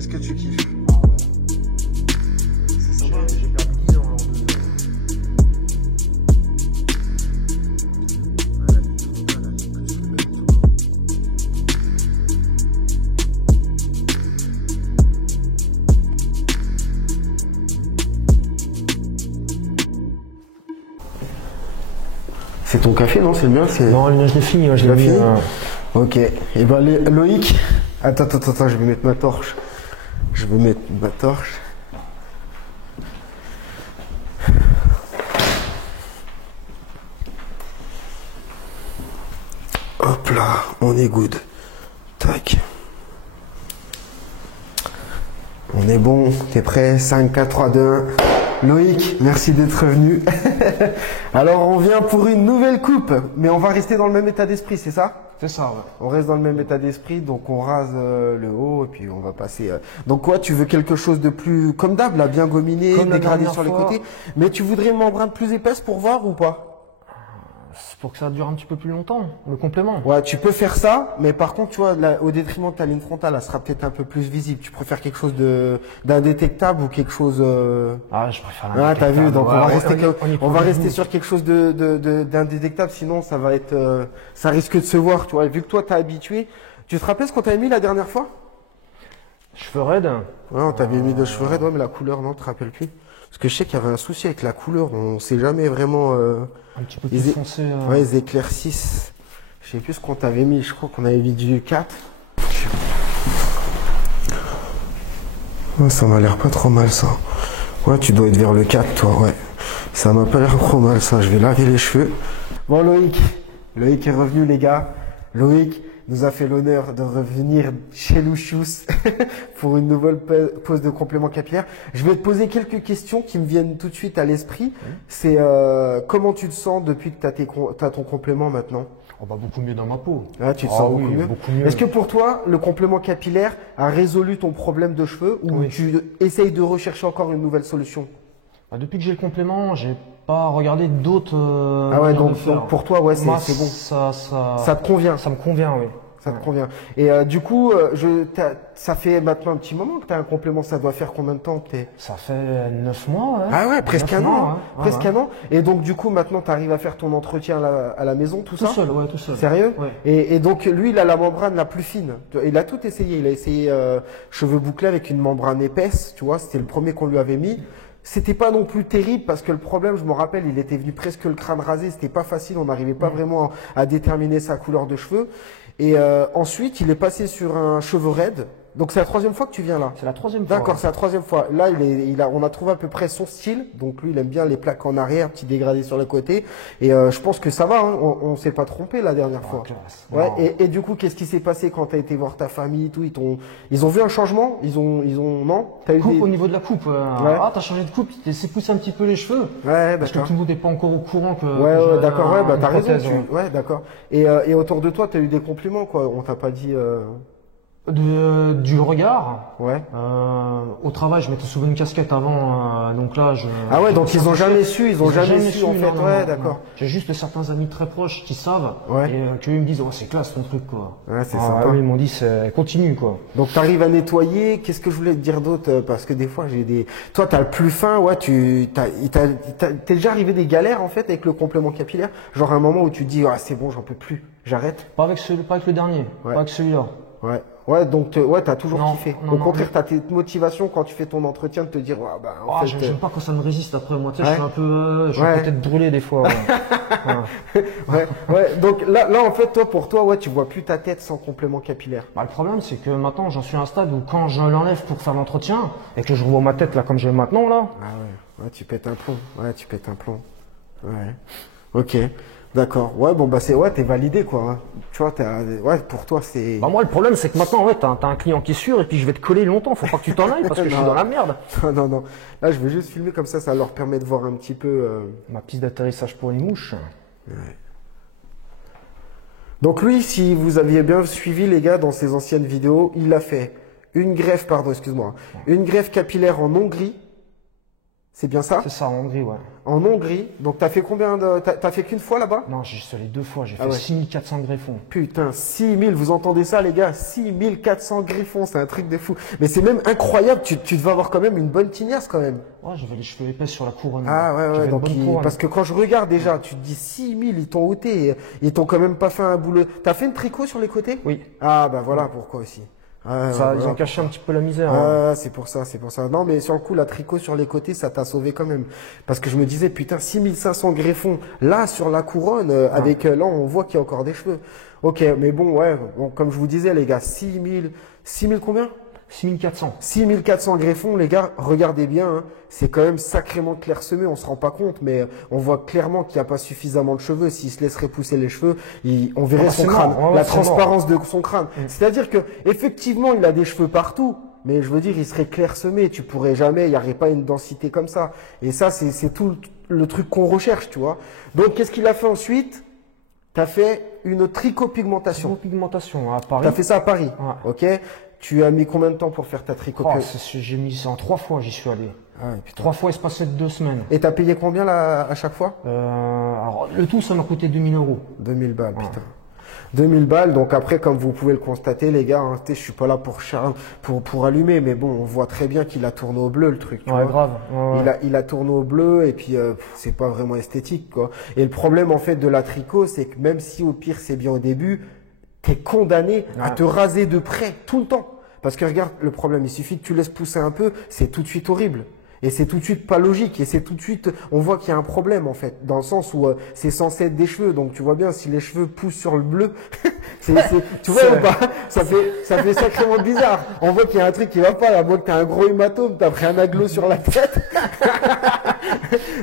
Est-ce que tu kiffes? C'est sympa, j'ai perdu 10 ans lors de... C'est ton café, non? C'est le mien? Non, je l'ai fini, je l'ai l'ai mis. fini. Ok. Et ben Loïc, attends, je vais mettre ma torche. Hop là, on est good. Tac. On est bon, t'es prêt? 5, 4, 3, 2, 1. Loïc, merci d'être venu. Alors on vient pour une nouvelle coupe, mais on va rester dans le même état d'esprit, c'est ça? C'est ça, ouais. On reste dans le même état d'esprit, donc on rase le haut et puis on va passer. Donc quoi, tu veux quelque chose de plus comme d'hab, là, bien gominé, Comme la dégradé dernière sur les fois. côtés. Mais tu voudrais une membrane plus épaisse pour voir ou pas? C'est pour que ça dure un petit peu plus longtemps, le complément. Ouais, tu peux faire ça, mais par contre, tu vois, là, au détriment de ta ligne frontale, elle sera peut-être un peu plus visible. Tu préfères quelque chose d'indétectable ou quelque chose. Ah, je préfère Ah, t'as vu, donc Ouais, on va rester sur quelque chose d'indétectable, sinon ça va être, ça risque de se voir, tu vois. Et vu que toi t'as habitué, tu te rappelles ce qu'on t'avait mis la dernière fois? Cheveux raides. Ouais, on t'avait mis de cheveux raides, ouais, mais la couleur, non, tu te rappelles plus? Parce que je sais qu'il y avait un souci avec la couleur, on sait jamais vraiment. Un petit peu plus foncé. Ouais, ils éclaircissent. Je sais plus ce qu'on t'avait mis, je crois qu'on avait mis du 4. Ouais, ça m'a l'air pas trop mal ça. Ouais, tu dois être vers le 4 toi, ouais. Ça m'a pas l'air trop mal ça, je vais laver les cheveux. Bon Loïc est revenu les gars. Loïc nous a fait l'honneur de revenir chez Louchous pour une nouvelle pose de complément capillaire. Je vais te poser quelques questions qui me viennent tout de suite à l'esprit. C'est comment tu te sens depuis que t'as ton complément maintenant? Oh, bah, beaucoup mieux dans ma peau. Ah, tu te Ah sens oui, beaucoup mieux. Est-ce que pour toi, le complément capillaire a résolu ton problème de cheveux ou Oui. tu essayes de rechercher encore une nouvelle solution? Bah, depuis que j'ai le complément, j'ai pas regardé d'autres. Ah ouais, manières de donc faire. pour toi, ouais, Moi, c'est bon. Ça te convient? Ça me convient, oui. Ça te convient. Et du coup, ça fait maintenant un petit moment que tu as un complément. Ça doit faire combien de temps que t'es? Ça fait 9 mois, ouais. Ah ouais, presque un 9 an. mois, Hein. ouais. Presque un an. Et donc, du coup, maintenant, tu arrives à faire ton entretien à la maison, tout Tout ça? seul, ouais, tout seul. Sérieux? Ouais. Et donc, lui, il a la membrane la plus fine. Il a tout essayé. Il a essayé cheveux bouclés avec une membrane épaisse. Tu vois, c'était le premier qu'on lui avait mis. C'était pas non plus terrible parce que le problème, je me rappelle, il était venu presque le crâne rasé. C'était pas facile. On n'arrivait pas vraiment à déterminer sa couleur de cheveux. Et ensuite, il est passé sur un cheveu raide. Donc, c'est la troisième fois que tu viens là? C'est la troisième fois. D'accord, c'est la troisième fois. Là, on a trouvé à peu près son style. Donc, lui, il aime bien les plaques en arrière, petit dégradé sur le côté. Et je pense que ça va. Hein. On s'est pas trompé la dernière fois. Classe. Ouais. Et du coup, qu'est-ce qui s'est passé quand tu as été voir ta famille et tout? Ils ont vu un changement? Non? T'as eu Coupe au niveau de la coupe. Ouais. Ah, t'as changé de coupe, tu t'es poussé un petit peu les cheveux. Ouais, Parce que d'accord. tout le monde n'est pas encore au courant que. Ouais, d'accord. Ouais, bah une t'as raison. prothèse, ouais. Ouais, d'accord. Et autour de toi, t'as eu des compliments, quoi. On t'a pas dit. Du regard. Ouais. Au travail, je m'étais souvent une casquette avant, donc là, Ah ouais, donc ils ont jamais su, Ils ont jamais su en su, fait. non, Ouais, non, d'accord. non. J'ai juste certains amis très proches qui savent Ouais. et qui me disent, oh, c'est classe ton truc, quoi. Ouais, c'est Ah, sympa. eux, ils m'ont dit, c'est continue, quoi. Donc t'arrives à nettoyer. Qu'est-ce que je voulais te dire d'autre? Parce que des fois toi t'as le plus fin. Ouais, t'es déjà arrivé des galères en fait avec le complément capillaire. Genre un moment où tu te dis ah c'est bon, j'en peux plus, j'arrête. Pas avec le dernier, Ouais. pas avec celui-là. Ouais. Ouais, donc t'as toujours Non, kiffé. non, Au non, contraire, mais- t'as tes motivations quand tu fais ton entretien de te dire ouais, bah en Ah, fait. j'aime pas quand ça me résiste après, moi, tu sais, Ouais. je suis un peu, je suis Ouais. peut-être brûlé des fois. Ouais. Ouais. Ouais. Donc là en fait pour toi ouais, tu vois plus ta tête sans complément capillaire. Bah, le problème, c'est que maintenant, j'en suis à un stade où quand je l'enlève pour faire l'entretien et que je revois ma tête là comme j'ai maintenant là, Ah ouais. Ouais, tu pètes un plomb. Ouais, tu pètes un plomb. Ouais. Ok. D'accord. Ouais, bon, bah, t'es validé, quoi. Hein. Tu vois, ouais, pour toi, c'est. bah moi le problème c'est que maintenant ouais, t'as un client qui est sûr et puis je vais te coller longtemps, faut pas que tu t'en ailles parce que je suis Non. dans la merde. Non. Là, je vais juste filmer comme ça leur permet de voir un petit peu. Ma piste d'atterrissage pour les mouches. Ouais. Donc, lui, si vous aviez bien suivi, les gars, dans ses anciennes vidéos, il a fait une greffe capillaire en Hongrie. C'est bien ça? C'est ça, en Hongrie, ouais. En Hongrie. Donc t'as fait combien de... T'as fait qu'une fois là-bas? Non, j'y suis allé 2 fois, j'ai fait ouais. 6400 greffons. Putain, 6000, vous entendez ça les gars? 6400 griffons, c'est un truc de fou. Mais c'est même incroyable, tu devais avoir quand même une bonne tignasse quand même. Ouais, j'avais les cheveux épais sur la couronne. Ah ouais, J'avais une donc bonne couronne. parce que quand je regarde déjà, tu te dis 6000, ils t'ont ôté, ils t'ont quand même pas fait un boulot. T'as fait une tricot sur les côtés? Oui. Ah bah voilà pourquoi aussi. Ah, Ça, voilà. ils ont caché un petit peu la misère. Hein. Ah, c'est pour ça, c'est pour ça. Non, mais sur le coup, la tricot sur les côtés, ça t'a sauvé quand même. Parce que je me disais, putain, 6500 greffons, là, sur la couronne, avec, là, on voit qu'il y a encore des cheveux. Ok, mais bon, ouais, bon, comme je vous disais, les gars, 6000 combien? 6400. 6400 greffons, les gars, regardez bien, hein, c'est quand même sacrément clairsemé, on se rend pas compte, mais on voit clairement qu'il n'y a pas suffisamment de cheveux. S'il se laisserait pousser les cheveux, on verrait son crâne, la transparence de son crâne. C'est-à-dire que, effectivement, il a des cheveux partout, mais je veux dire, il serait clairsemé, tu pourrais jamais, il n'y aurait pas une densité comme ça. Et ça, c'est tout le truc qu'on recherche, tu vois. Donc, qu'est-ce qu'il a fait ensuite? T'as fait une tricopigmentation. Tricopigmentation à Paris. T'as fait ça à Paris, ouais. ok. Tu as mis combien de temps pour faire ta tricot? J'ai mis ça en 3 fois, j'y suis allé. Ah ouais, 3 fois espacé de 2 semaines. Et t'as payé combien là à chaque fois? Alors, le tout, ça m'a coûté 2000 €. 2000 balles, putain. 2000 balles, donc après, comme vous pouvez le constater, les gars, hein, je suis pas là pour allumer, mais bon, on voit très bien qu'il a tourné au bleu, le truc. Tu vois. Grave. Ouais. Il a tourné au bleu, et puis c'est pas vraiment esthétique, quoi. Et le problème, en fait, de la tricot, c'est que même si au pire, c'est bien au début, t'es condamné à te raser de près, tout le temps. Parce que regarde, le problème, il suffit que tu laisses pousser un peu, c'est tout de suite horrible. Et c'est tout de suite pas logique. Et c'est tout de suite, on voit qu'il y a un problème, en fait. Dans le sens où c'est censé être des cheveux. Donc tu vois bien, si les cheveux poussent sur le bleu, tu vois ou pas? Ça fait sacrément bizarre. On voit qu'il y a un truc qui va pas, à moins que t'as un gros hématome, t'as pris un aglo sur la tête.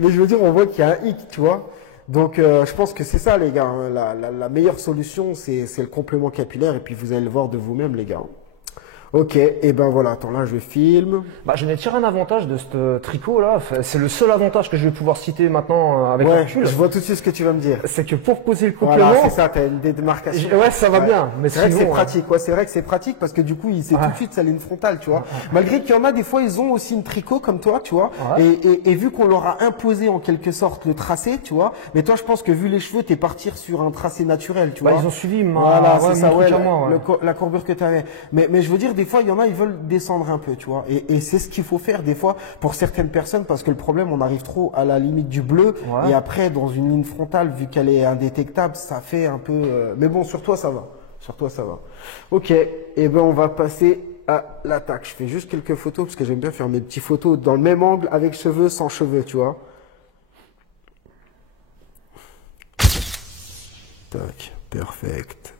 Mais je veux dire, on voit qu'il y a un hic, tu vois. Donc je pense que c'est ça les gars, hein. La meilleure solution c'est le complément capillaire et puis vous allez le voir de vous-même les gars. Ok, et ben voilà, attends là je filme. Bah, j'en ai tiré un avantage de ce tricot là, c'est le seul avantage que je vais pouvoir citer maintenant avec Ouais, le recul. je vois tout de suite ce que tu vas me dire. C'est que pour poser le complément, Voilà, c'est ça, t'as une démarcation. Ouais, ça va bien, mais c'est vrai que c'est sinon, pratique, ouais, c'est vrai que c'est pratique parce que du coup, il sait tout de suite sa ligne frontale, tu vois. Malgré qu'il y en a des fois, ils ont aussi une tricot comme toi, tu vois. Et vu qu'on leur a imposé en quelque sorte le tracé, tu vois. Mais toi, je pense que vu les cheveux, t'es parti sur un tracé naturel, tu vois. Ils ont suivi voilà, c'est ça, ouais, moi, la courbure que t'avais. Mais je veux dire, des fois, il y en a, ils veulent descendre un peu, tu vois. Et c'est ce qu'il faut faire des fois pour certaines personnes parce que le problème, on arrive trop à la limite du bleu et après dans une ligne frontale, vu qu'elle est indétectable, ça fait un peu. Mais bon, sur toi ça va. Sur toi ça va. Ok. Et ben on va passer à l'attaque. Je fais juste quelques photos parce que j'aime bien faire mes petites photos dans le même angle avec cheveux, sans cheveux, tu vois. Tac. Perfect.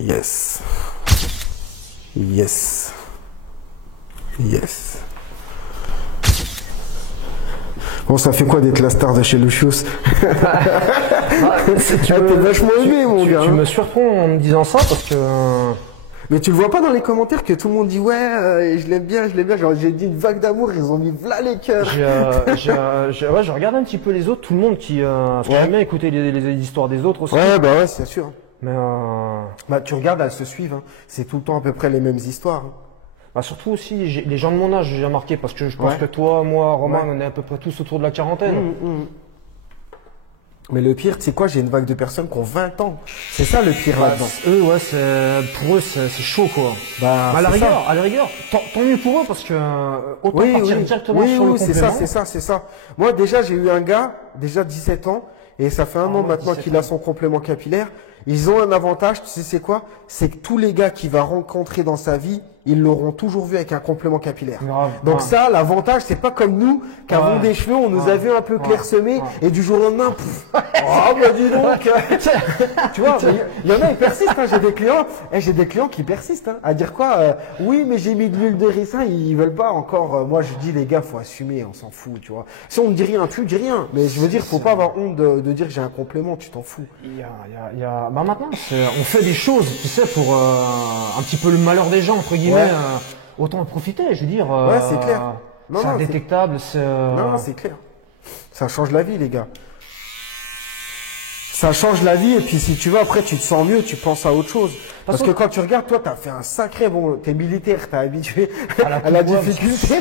Yes. Yes. Yes. Bon, ça fait quoi d'être la star de chez Lucius? T'es vachement aimé, mon gars. Tu me surprends en me disant ça parce que. Mais tu le vois pas dans les commentaires que tout le monde dit ouais, je l'aime bien, je l'aime bien. Genre, j'ai dit une vague d'amour, ils ont mis v'là les cœurs. Je regarde un petit peu les autres, tout le monde qui. J'aime bien écouter les histoires des autres aussi. Ouais, bah ouais, c'est sûr. Mais bah tu regardes, elles se suivent. Hein. C'est tout le temps à peu près les mêmes histoires. Hein. Bah surtout aussi les gens de mon âge, j'ai remarqué parce que je pense que toi, moi, Romain, on est à peu près tous autour de la quarantaine. Mais le pire, tu sais quoi, j'ai une vague de personnes qui ont 20 ans. C'est ça le pire là-dedans. Eux, ouais, pour eux, c'est chaud quoi. Bah, à la rigueur, tant mieux pour eux parce que autant partir directement sur le complément. c'est ça. Moi déjà, j'ai eu un gars, déjà 17 ans, et ça fait un an maintenant qu'il a son complément capillaire. Ils ont un avantage, tu sais c'est quoi? C'est que tous les gars qu'il va rencontrer dans sa vie, ils l'auront toujours vu avec un complément capillaire. Donc ça, l'avantage, c'est pas comme nous, qu'avant des cheveux, on nous a vu un peu clairsemés, et du jour au lendemain, oh bah dis donc. Tu vois, il y en a, ils persistent, hein. J'ai des clients qui persistent, hein, à dire quoi, oui, mais j'ai mis de l'huile de ricin, ils veulent pas encore. Moi, je dis, les gars, faut assumer, on s'en fout, tu vois. Si on me dit rien, tu dis rien. Mais je veux dire, faut pas avoir honte de dire que j'ai un complément, tu t'en fous. Bah maintenant, on fait des choses, tu sais, pour un petit peu le malheur des gens, entre guillemets. Autant en profiter, je veux dire. Ouais, c'est clair. C'est indétectable, Non, c'est clair. Ça change la vie, les gars. Ça change la vie et puis si tu veux après tu te sens mieux, tu penses à autre chose. Parce que quand tu regardes, toi t'as fait un sacré bon, t'es militaire, t'es habitué à la difficulté,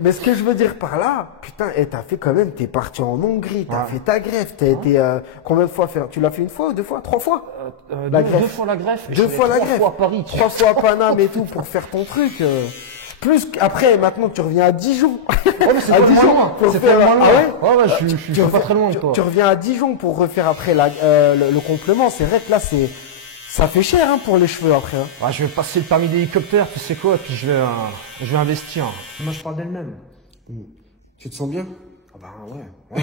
Mais ce que je veux dire par là, putain, t'as fait quand même, t'es parti en Hongrie, t'as fait ta greffe, t'as été combien de fois faire? Tu l'as fait une fois, deux fois, trois fois? La greffe. Deux fois la greffe. Deux fois la greffe. 3 fois à Paris. 3 fois à Paname et tout pour faire ton truc. Plus après, maintenant tu reviens à Dijon. Ouais, mais c'est à Dijon pour faire. Ah ouais, je suis pas très loin de toi. Tu reviens à Dijon pour refaire après le complément. C'est vrai que là, ça fait cher hein, pour les cheveux après. Hein. Ouais, je vais passer le permis d'hélicoptère, tu sais quoi, puis je vais investir. Moi, je parle d'elle-même. Tu te sens bien? Ah bah ouais.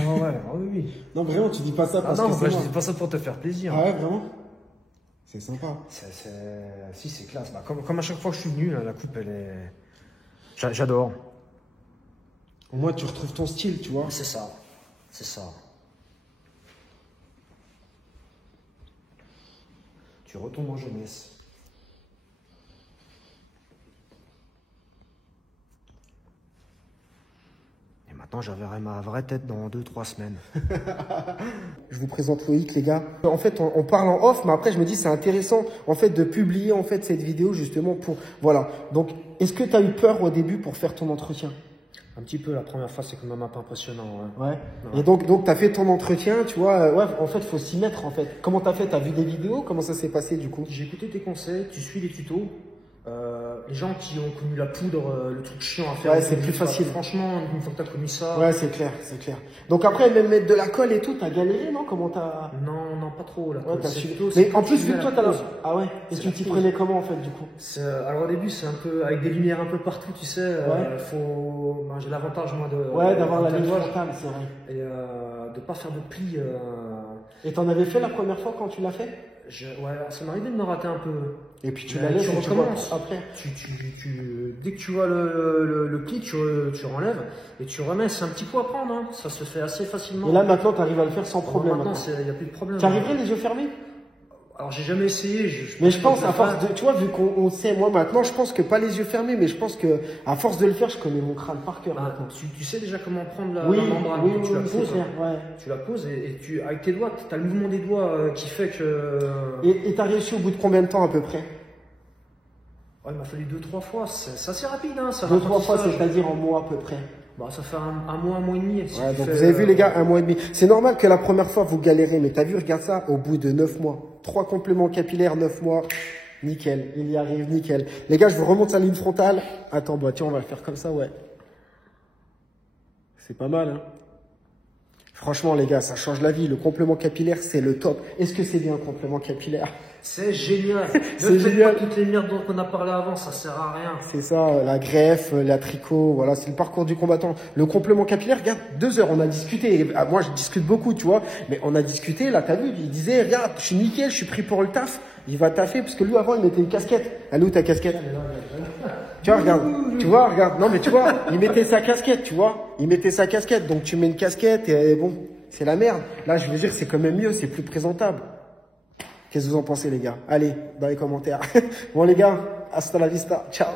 Oui. Non, vraiment, tu dis pas ça parce que je dis pas ça pour te faire plaisir. Ah ouais, vraiment? C'est sympa. Si, c'est classe. Bah, comme à chaque fois que je suis venu, là, la coupe, elle est. J'adore. Au moins, tu retrouves ton style, tu vois. C'est ça. Tu retombes en jeunesse. Et maintenant, je verrai ma vraie tête dans 2-3 semaines. Je vous présente Loïc, les gars. En fait, on parle en off, mais après, je me dis, c'est intéressant, en fait, de publier, en fait, cette vidéo, justement, pour... Voilà. Donc, est-ce que tu as eu peur au début pour faire ton entretien? Un petit peu, la première fois, c'est quand même un peu impressionnant. Ouais. Et donc tu as fait ton entretien, tu vois. Ouais, en fait, il faut s'y mettre, en fait. Comment tu as fait? Tu as vu des vidéos? Comment ça s'est passé, du coup? J'ai écouté tes conseils, tu suis les tutos. Les gens qui ont connu la poudre, le truc chiant à faire. Ouais, c'est plus facile. Franchement, une fois que tu as connu ça. Ouais, c'est clair. Donc après, même mettre de la colle et tout, t'as galéré, non? Comment t'as... Non, pas trop. La colle, colle, mais en plus, vu que toi, t'as la... Ah ouais? Et tu t'y prenais comment, en fait, du coup? Alors au début, c'est un peu avec des lumières un peu partout, tu sais. J'ai l'avantage, moi, d'avoir la ligne frontale, c'est vrai. Et de pas faire de plis. Et t'en avais fait la première fois quand tu l'as fait? Ouais, ça m'arrivait de me rater un peu. Et puis tu la laisses, tu recommences. Après. Dès que tu vois le pli, tu renlèves et tu remets. C'est un petit coup à prendre, hein. Ça se fait assez facilement. Et là, maintenant, tu arrives à le faire sans problème. Maintenant, il n'y a plus de problème. Tu arriverais les yeux fermés? Alors, j'ai jamais essayé. Mais je pense, à force de, tu vois, vu qu'on sait, moi maintenant, je pense que pas les yeux fermés, mais je pense que à force de le faire, je connais mon crâne par cœur. Tu sais déjà comment prendre la membrane. Tu la poses. Tu la poses et avec tes doigts, tu as le mouvement des doigts qui fait que. Et t'as réussi au bout de combien de temps à peu près? Ouais, il m'a fallu 2-3 fois. C'est assez rapide, hein. 2-3 fois, c'est-à-dire en mois à peu près. Bah, ça fait un mois et demi. Ouais, donc vous avez vu les gars, un mois et demi. C'est normal que la première fois vous galérez, mais t'as vu, regarde ça, au bout de 9 mois. 3 compléments capillaires, 9 mois. Nickel, il y arrive, nickel. Les gars, je vous remonte la ligne frontale. Attends, bah tiens, on va le faire comme ça, ouais. C'est pas mal, hein. Franchement, les gars, ça change la vie. Le complément capillaire, c'est le top. Est-ce que c'est bien un complément capillaire? C'est génial. C'est génial. Toutes les merdes dont on a parlé avant, ça sert à rien. C'est ça, la greffe, la tricot, voilà, c'est le parcours du combattant. Le complément capillaire, regarde, 2 heures, on a discuté. Moi, je discute beaucoup, tu vois, mais on a discuté, là, t'as vu, il disait, regarde, je suis nickel, je suis pris pour le taf. Il va taffer, parce que lui, avant, il mettait une casquette. Elle est où ta casquette? Tu vois, regarde, regarde. Non, mais tu vois, il mettait sa casquette, tu vois. Il mettait sa casquette, donc tu mets une casquette et bon, c'est la merde. Là, je veux dire, c'est quand même mieux, c'est plus présentable. Qu'est-ce que vous en pensez, les gars? Allez, dans les commentaires. Bon, les gars, hasta la vista. Ciao.